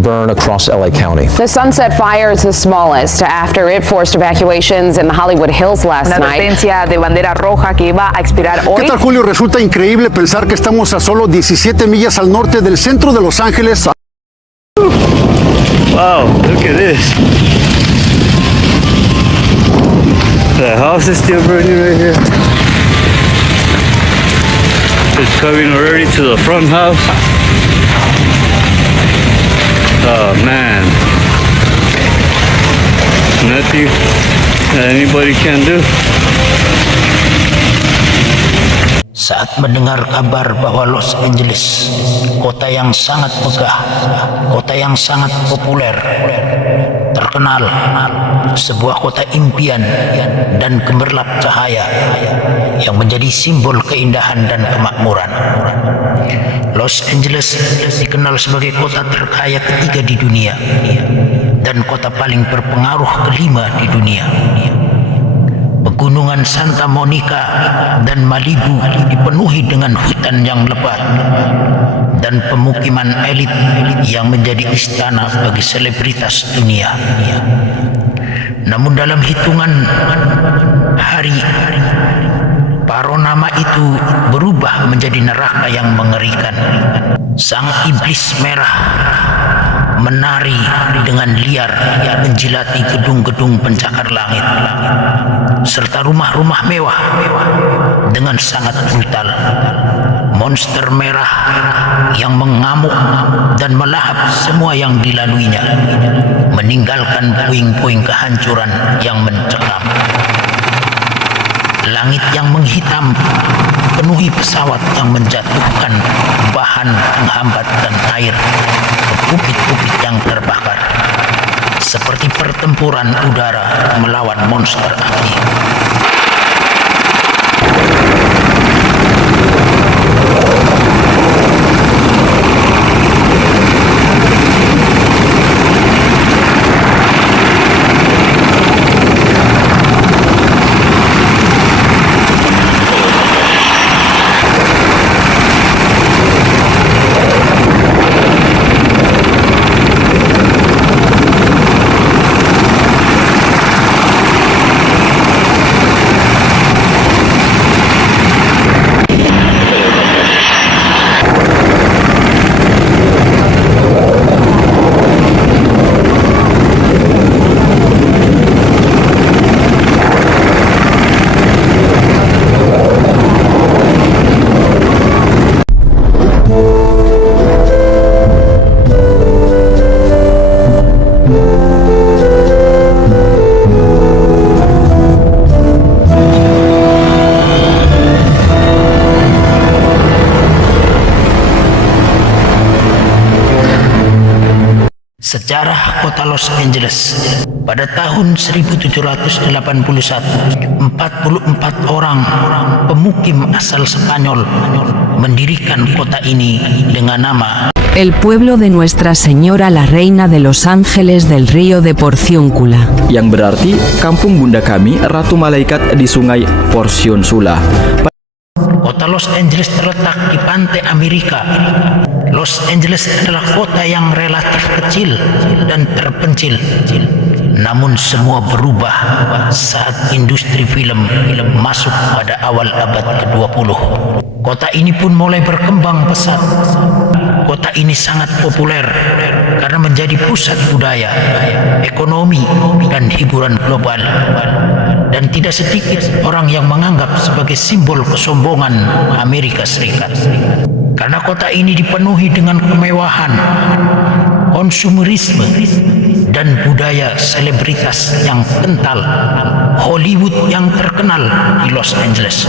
burn across LA County. The Sunset Fire is the smallest after it forced evacuations in the Hollywood Hills last Una night. advertencia de bandera roja que iba a expirar hoy. ¿Qué tal, Julio? Resulta increíble pensar que estamos a solo 17 millas al norte del centro de Los Ángeles. Wow, look at this. The house is still burning right here. It's coming already to the front house. Oh man. Nothing that anybody can do. Saat mendengar kabar bahwa Los Angeles, kota yang sangat megah, kota yang sangat populer, terkenal, sebuah kota impian dan gemerlap cahaya yang menjadi simbol keindahan dan kemakmuran. Los Angeles dikenal sebagai kota terkaya ketiga di dunia dan kota paling berpengaruh kelima di dunia. Pegunungan Santa Monica dan Malibu dipenuhi dengan hutan yang lebat dan pemukiman elit yang menjadi istana bagi selebritas dunia. Namun dalam hitungan hari, panorama itu berubah menjadi neraka yang mengerikan. Sang iblis merah menari dengan liar menjilati gedung-gedung pencakar langit serta rumah-rumah mewah dengan sangat brutal. Monster merah yang mengamuk dan melahap semua yang dilaluinya, meninggalkan puing-puing kehancuran yang mencekam. Langit yang menghitam penuhi pesawat yang menjatuhkan bahan penghambat dan air ke bukit-bukit yang terbakar, seperti pertempuran udara melawan monster api. Sejarah kota Los Angeles. Pada tahun 1781, 44 orang pemukim asal Spanyol mendirikan kota ini dengan nama el pueblo de Nuestra Señora la Reina de Los Ángeles del Río de Porciúncula, yang berarti kampung bunda kami Ratu Malaikat di Sungai Porciúncula. Kota Los Angeles terletak di pantai Amerika. Los Angeles adalah kota yang relatif kecil dan terpencil. Namun semua berubah saat industri film masuk pada awal abad ke-20. Kota ini pun mulai berkembang pesat. Kota ini sangat populer karena menjadi pusat budaya, ekonomi, dan hiburan global. Dan tidak sedikit orang yang menganggap sebagai simbol kesombongan Amerika Serikat. Karena kota ini dipenuhi dengan kemewahan, konsumerisme, dan budaya selebritas yang kental. Hollywood yang terkenal di Los Angeles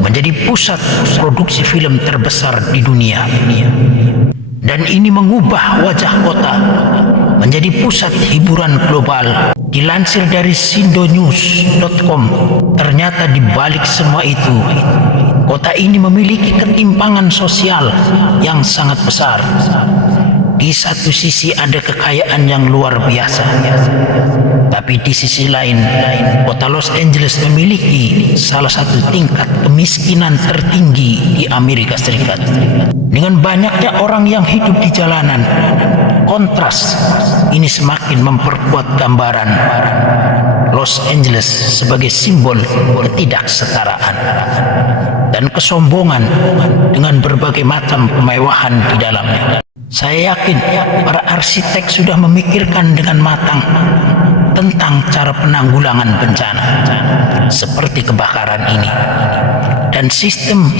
menjadi pusat produksi film terbesar di dunia. Dan ini mengubah wajah kota menjadi pusat hiburan global. Dilansir dari sindonews.com, ternyata di balik semua itu, kota ini memiliki ketimpangan sosial yang sangat besar. Di satu sisi ada kekayaan yang luar biasa, Tapi di sisi lain, kota Los Angeles memiliki salah satu tingkat kemiskinan tertinggi di Amerika Serikat. Dengan banyaknya orang yang hidup di jalanan, kontras ini semakin memperkuat gambaran Los Angeles sebagai simbol ketidaksetaraan dan kesombongan dengan berbagai macam kemewahan di dalamnya. Saya yakin para arsitek sudah memikirkan dengan matang tentang cara penanggulangan bencana seperti kebakaran ini dan sistem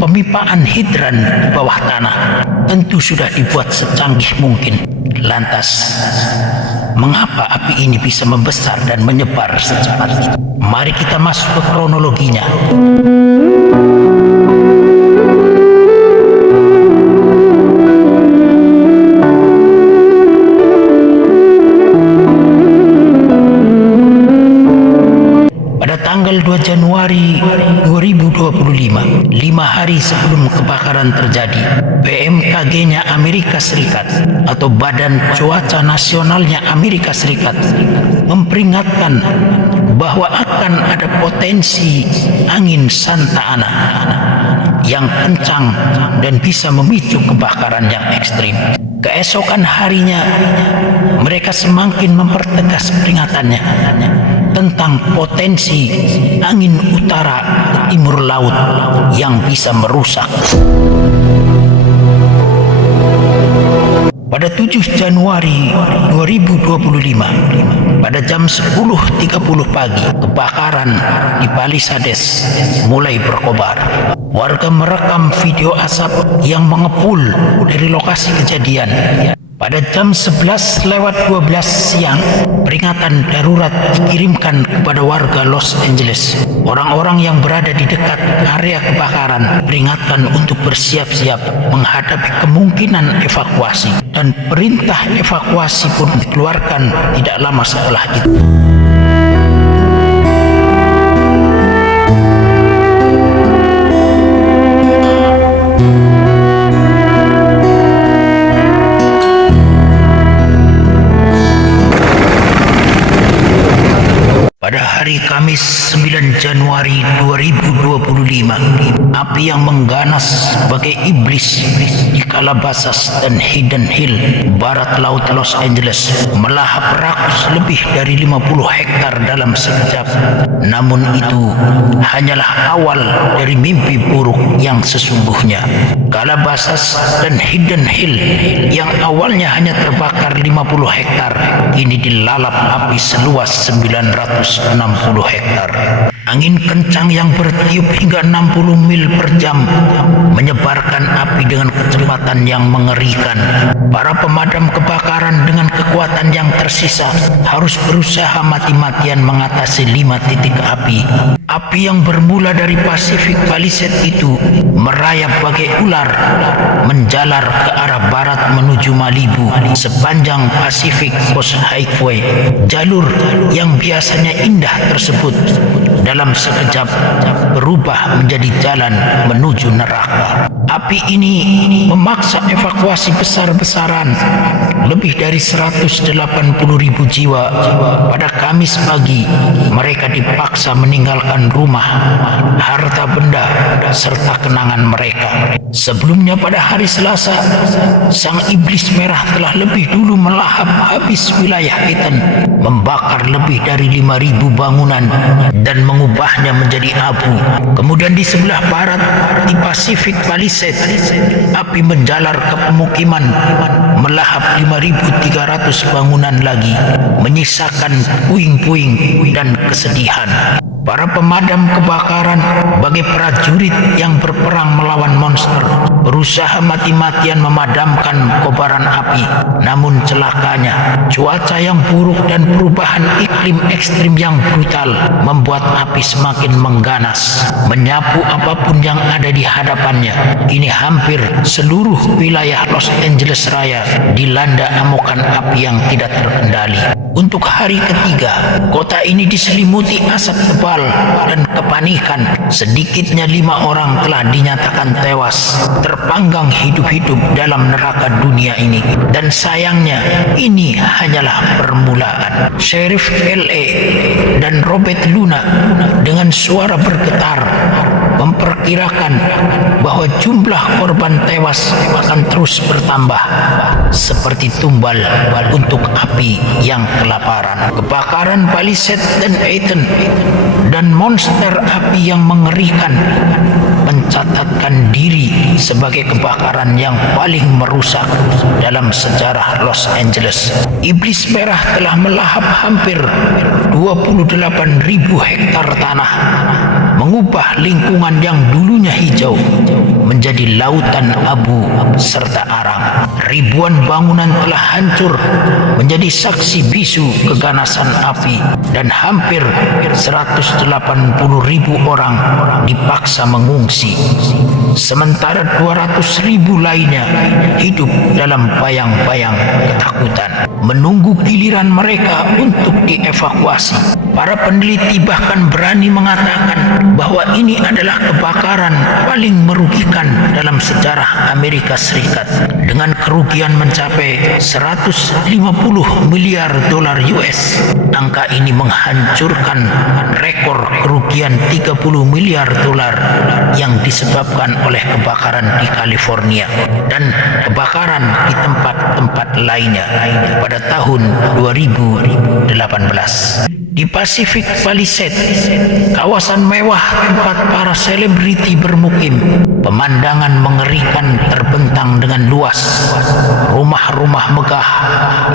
pemipaan hidran di bawah tanah tentu sudah dibuat secanggih mungkin. Lantas, mengapa api ini bisa membesar dan menyebar secepat itu? Mari kita masuk ke kronologinya. Tanggal 2 Januari 2025, 5 hari sebelum kebakaran terjadi, BMKG-nya Amerika Serikat atau Badan Cuaca Nasionalnya Amerika Serikat memperingatkan bahwa akan ada potensi angin Santa Ana yang kencang dan bisa memicu kebakaran yang ekstrim. Keesokan harinya, mereka semakin mempertegas peringatannya tentang potensi angin utara ke timur laut yang bisa merusak. Pada 7 Januari 2025, pada jam 10.30 pagi, kebakaran di Palisades mulai berkobar. Warga merekam video asap yang mengepul dari lokasi kejadian. Pada jam 11:12 siang, peringatan darurat dikirimkan kepada warga Los Angeles. Orang-orang yang berada di dekat area kebakaran peringatkan untuk bersiap-siap menghadapi kemungkinan evakuasi, dan perintah evakuasi pun dikeluarkan tidak lama setelah itu. Pada hari Kamis 9 Januari 2025, api yang mengganas sebagai iblis di Calabasas dan Hidden Hill, barat laut Los Angeles, melahap rakus lebih dari 50 hektar dalam sekejap. Namun itu hanyalah awal dari mimpi buruk yang sesungguhnya. Calabasas dan Hidden Hill yang awalnya hanya terbakar 50 hektar, kini dilalap api seluas 960 hektar. Angin kencang yang bertiup hingga 60 mil per jam menyebarkan api dengan kecepatan yang mengerikan. Para pemadam kebakaran dengan kekuatan yang tersisa harus berusaha mati-matian mengatasi 5 titik api. Api yang bermula dari Pacific Palisades itu merayap bagai ular, menjalar ke arah barat menuju Malibu sepanjang Pacific Coast Highway. Jalur yang biasanya indah tersebut dalam sekejap berubah menjadi jalan menuju neraka. Api ini memaksa evakuasi besar-besaran. Lebih dari 180.000 jiwa pada Kamis pagi, mereka dipaksa meninggalkan rumah, harta benda, serta kenangan mereka. Sebelumnya pada hari Selasa, sang iblis merah telah lebih dulu melahap habis wilayah Eden, membakar lebih dari 5.000 bangunan dan mengubahnya menjadi abu. Kemudian di sebelah barat, di Pacific Palisades, api menjalar ke pemukiman, melahap 5.300 bangunan lagi, menyisakan puing-puing dan kesedihan. Para pemadam kebakaran bagai prajurit yang berperang melawan monster berusaha mati-matian memadamkan kobaran api. Namun celakanya, cuaca yang buruk dan perubahan iklim ekstrim yang brutal membuat api semakin mengganas, menyapu apapun yang ada di hadapannya. Kini hampir seluruh wilayah Los Angeles Raya dilanda amukan api yang tidak terkendali. Untuk hari ketiga, kota ini diselimuti asap tebal kebal dan kepanikan. Sedikitnya 5 orang telah dinyatakan tewas, terpanggang hidup-hidup dalam neraka dunia ini. Dan sayangnya, ini hanyalah permulaan. Sheriff LA dan Robert Luna dengan suara bergetar memperkirakan bahwa jumlah korban tewas akan terus bertambah seperti tumbal untuk api yang kelaparan. Kebakaran Palisade dan Eaton dan monster api yang mengerikan mencatatkan diri sebagai kebakaran yang paling merusak dalam sejarah Los Angeles. Iblis merah telah melahap hampir 28.000 hektar tanah, mengubah lingkungan yang dulunya hijau menjadi lautan abu serta arang. Ribuan bangunan telah hancur menjadi saksi bisu keganasan api, dan hampir 180.000 orang dipaksa mengungsi. Sementara 200.000 lainnya hidup dalam bayang-bayang ketakutan, menunggu giliran mereka untuk dievakuasi. Para peneliti bahkan berani mengatakan bahwa ini adalah kebakaran paling merugikan dalam sejarah Amerika Serikat, dengan kerugian mencapai 150 miliar dolar US. Angka ini menghancurkan rekor kerugian 30 miliar dolar yang disebabkan oleh kebakaran di California dan kebakaran di tempat-tempat lainnya pada tahun 2018. Di Pacific Palisade, kawasan mewah tempat para selebriti bermukim, pemandangan mengerikan terbentang dengan luas. Rumah-rumah megah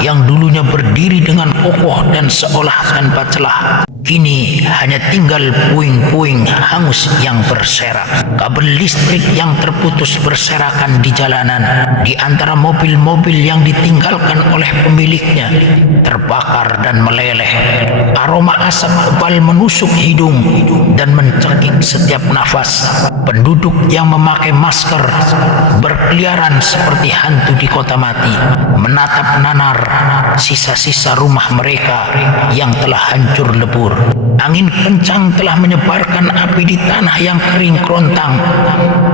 yang dulunya berdiri dengan kokoh dan seolah tanpa celah, kini hanya tinggal puing-puing hangus yang berserak. Kabel listrik yang terputus berserakan di jalanan, di antara mobil-mobil yang ditinggalkan oleh pemiliknya terbakar dan meleleh. Aroma asap tebal menusuk hidung dan mencekik setiap nafas. Penduduk yang memakai masker berkeliaran seperti hantu di kota mati, menatap nanar sisa-sisa rumah mereka yang telah hancur lebur. Angin kencang telah menyebarkan api di tanah yang kering kerontang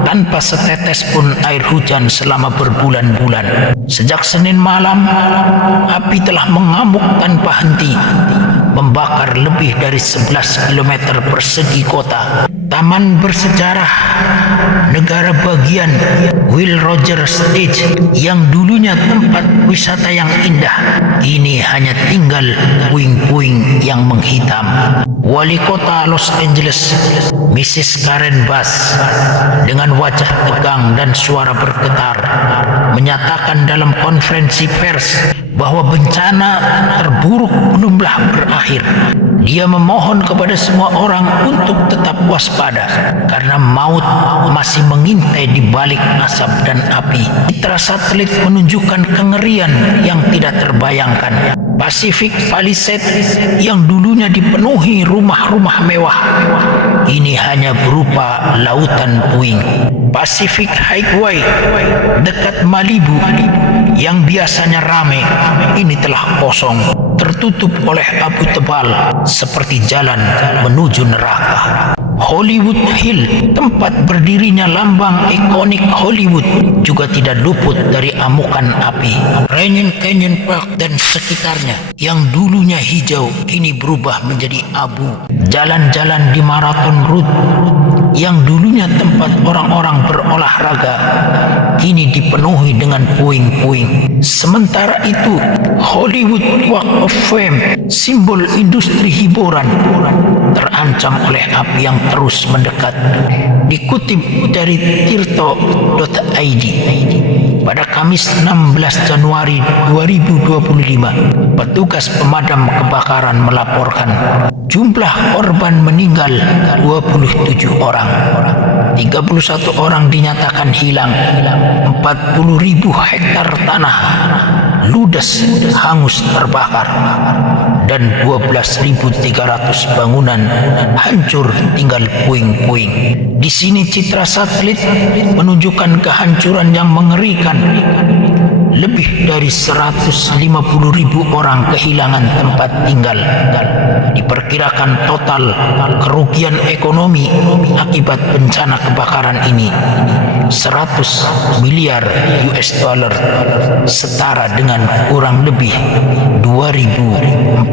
tanpa setetes pun air hujan selama berbulan-bulan. Sejak Senin malam, api telah mengamuk tanpa henti, membakar lebih dari 11 km persegi kota. Taman bersejarah negara bagian Will Rogers Stage yang dulunya tempat wisata yang indah, kini hanya tinggal puing-puing yang menghitam. Wali kota Los Angeles, Mrs. Karen Bass, dengan wajah tegang dan suara bergetar, menyatakan dalam konferensi pers bahwa bencana terburuk belumlah berakhir. Dia memohon kepada semua orang untuk tetap waspada karena maut masih mengintai di balik asap dan api. Citra satelit menunjukkan kengerian yang tidak terbayangkan. Pacific Palisade yang dulunya dipenuhi rumah-rumah mewah, ini hanya berupa lautan puing. Pacific Highway dekat Malibu yang biasanya ramai, ini telah kosong, tertutup oleh abu tebal seperti jalan menuju neraka. Hollywood Hill, tempat berdirinya lambang ikonik Hollywood, juga tidak luput dari amukan api. Canyon Park dan sekitarnya yang dulunya hijau kini berubah menjadi abu. Jalan-jalan di Marathon Road yang dulunya tempat orang-orang berolahraga kini dipenuhi dengan puing-puing. Sementara itu, Hollywood Walk of Fame, simbol industri hiburan, terancam oleh api yang terus mendekat. Dikutip dari tirto.id, pada Kamis 16 Januari 2025, petugas pemadam kebakaran melaporkan jumlah korban meninggal 27 orang. 31 orang dinyatakan hilang. 40.000 hektar tanah ludes hangus terbakar dan 12.300 bangunan hancur tinggal puing-puing. Di sini citra satelit menunjukkan kehancuran yang mengerikan. lebih dari 150.000 orang kehilangan tempat tinggal. Diperkirakan total kerugian ekonomi akibat bencana kebakaran ini 100 miliar US dollar, setara dengan kurang lebih 2.447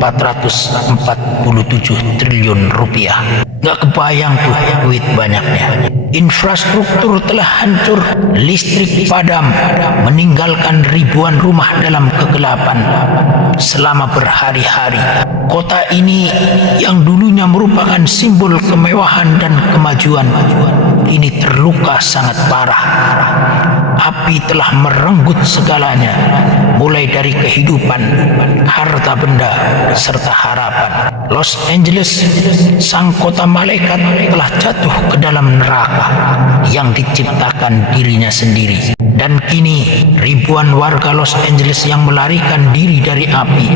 triliun rupiah. Gak kebayang tuh duit banyaknya. Infrastruktur telah hancur, listrik padam, meninggalkan ribuan rumah dalam kegelapan selama berhari-hari. Kota ini yang dulunya merupakan simbol kemewahan dan kemajuan, kini terluka sangat parah. Api telah merenggut segalanya, mulai dari kehidupan, harta benda, serta harapan. Los Angeles, sang kota malaikat, telah jatuh ke dalam neraka yang diciptakan dirinya sendiri. Dan kini ribuan warga Los Angeles yang melarikan diri dari api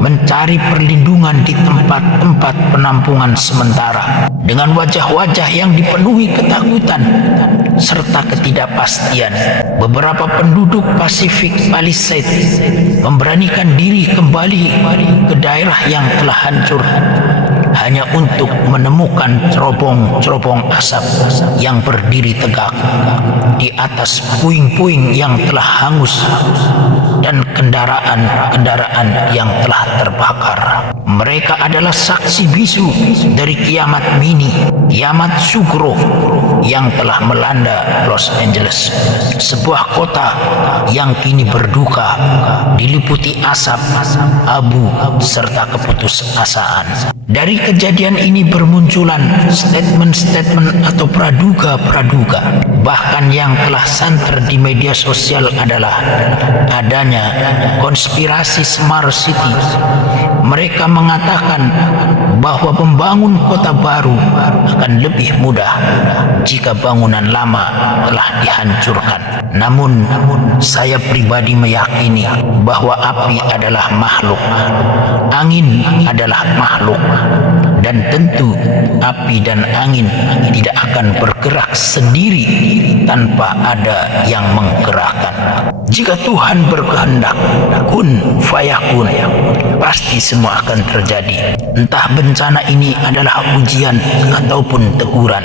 mencari perlindungan di tempat-tempat penampungan sementara dengan wajah-wajah yang dipenuhi ketakutan serta ketidakpastian. Beberapa penduduk Pacific Palisades memberanikan diri kembali ke daerah yang telah hancur hanya untuk menemukan cerobong-cerobong asap yang berdiri tegak di atas puing-puing yang telah hangus dan kendaraan-kendaraan yang telah terbakar. Mereka adalah saksi bisu dari kiamat mini, kiamat sugro yang telah melanda Los Angeles, sebuah kota yang kini berduka, diliputi asap, abu, serta keputusasaan. Dari kejadian ini bermunculan statement-statement atau praduga-praduga. Bahkan yang telah santer di media sosial adalah adanya konspirasi Smart City. Mereka mengatakan bahwa membangun kota baru akan lebih mudah jika bangunan lama telah dihancurkan. Namun saya pribadi meyakini bahwa api adalah makhluk, angin adalah makhluk, dan tentu api dan angin tidak akan bergerak sendiri tanpa ada yang menggerakkan. Jika Tuhan berkehendak, kun fayakun, pasti semua akan terjadi. Entah bencana ini adalah ujian ataupun teguran.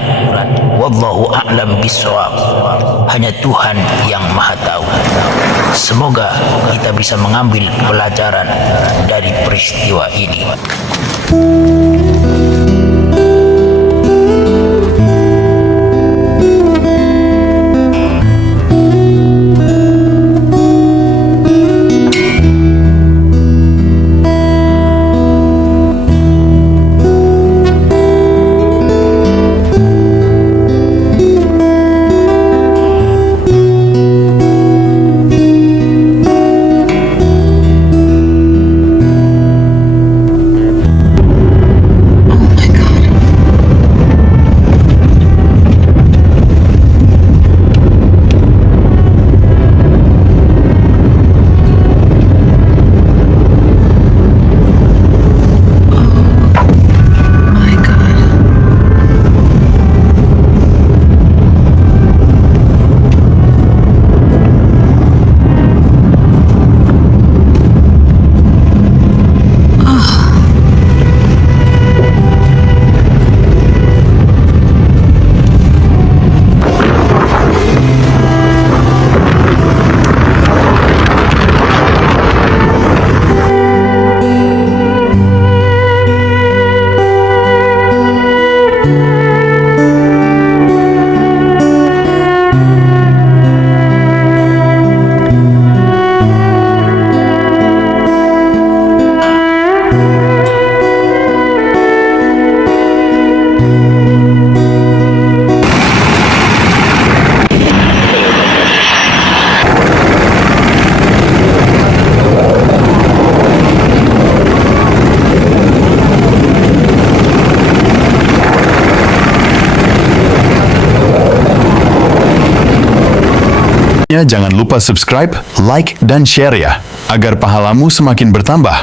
Wallahu a'lam bishawab. Hanya Tuhan yang Maha Tahu. Semoga kita bisa mengambil pelajaran dari peristiwa ini. Jangan lupa subscribe, like, dan share ya, agar pahalamu semakin bertambah.